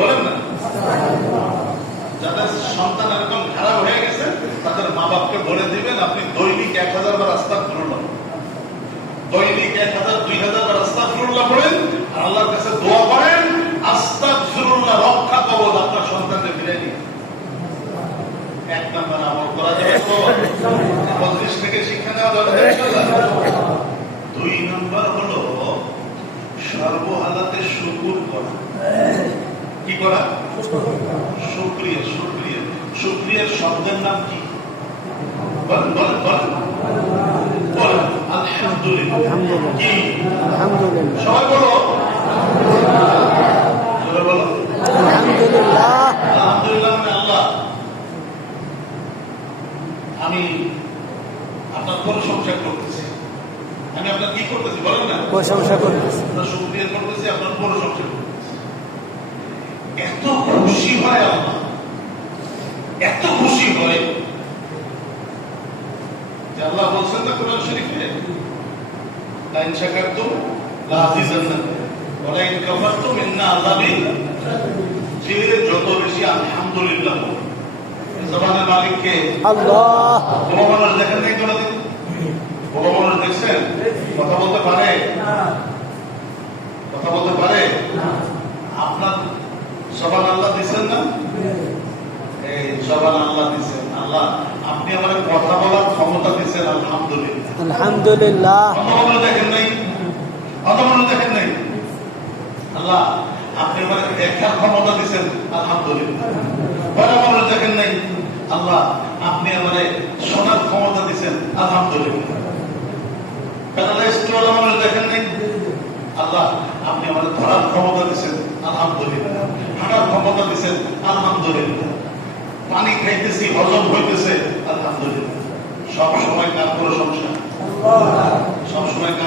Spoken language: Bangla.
বলেন না? যাদের সন্তান এরকম খারাপ হয়ে গেছে তাদের মা বাপকে বলে দিবেন আপনি দৈনিক 1000 বার আস্তাগফিরুল্লাহ, দৈনিক 1000 2000 বার আস্তাগফিরুল্লাহ পড়েন আর আল্লাহর কাছে দোয়া করেন আস্তাগফিরুল্লাহ রক্ষা কবচ আপনার সন্তানকে ফিরে নিয়ে। এক নাম্বার আমল করা যাবে তো মজলিস থেকে শিক্ষা নেওয়া যাবে ইনশাআল্লাহ। 2 নাম্বার হলো সর্বহালাতে শুকর করা। কি করা? শুকরিয়া। শুকরিয়া, শুকরিয়ার শব্দের নাম কি? বলেন বলেন বলেন বলেন। আলহামদুলিল্লাহ। কি? আলহামদুলিল্লাহ। সবাই বলো সবাই বলো আলহামদুলিল্লাহ। আলহামদুলিল্লাহ মানে আল্লাহ আমি আপনার প্রশংসা করতেছি। আমি আপনার কি করতেছি বলেন না? প্রশংসা করতেছি। আপনার শুকরিয়া করতেছি, আপনার প্রশংসা করতেছি। এত খুশি হয় আল্লাহ, এত খুশি হয় যে আল্লাহ বলছেন না কোরআন শরীফে লাইন শাকারতুম লাযিদান্নাকুম ওয়া লাইন কাফারতুম ইন্না আযাবি। যে যত বেশি আলহামদুলিল্লাহ জবানের মালিক কে? আল্লাহ। বড় মানুষ দেখেন নাই কোনদিন? বড় মানুষ দেখছেন কথা বলতে পারে? কথা বলতে পারে? আপনার জবান আল্লাহ দিচ্ছেন না? এই জবান আল্লাহ দিচ্ছেন। আল্লাহ আপনি আমার কথা বলার ক্ষমতা দিচ্ছেন। আলহামদুলিল্লাহ। আলহামদুলিল্লাহ। অত মানুষ দেখেন নাই? অত মানুষ দেখেন নাই? আল্লাহ আপনি আমার দেখার ক্ষমতা দিচ্ছেন। আলহামদুলিল্লাহ। বড় মানুষ দেখেন নাই? আল্লাহ আপনি আমার শোনার ক্ষমতা দিচ্ছেন। আলহামদুলিল্লাহ। প্যারালাইজড মানুষ দেখেন নাই? আল্লাহ আপনি আমার ধরার ক্ষমতা দিচ্ছেন। আলহামদুলিল্লাহ। হাঁটার ক্ষমতা দিচ্ছেন। আলহামদুলিল্লাহ। পানি খাইতেছি, হজম হইতেছে। আলহামদুলিল্লাহ। সব সময় কার প্রশংসা, সব সময়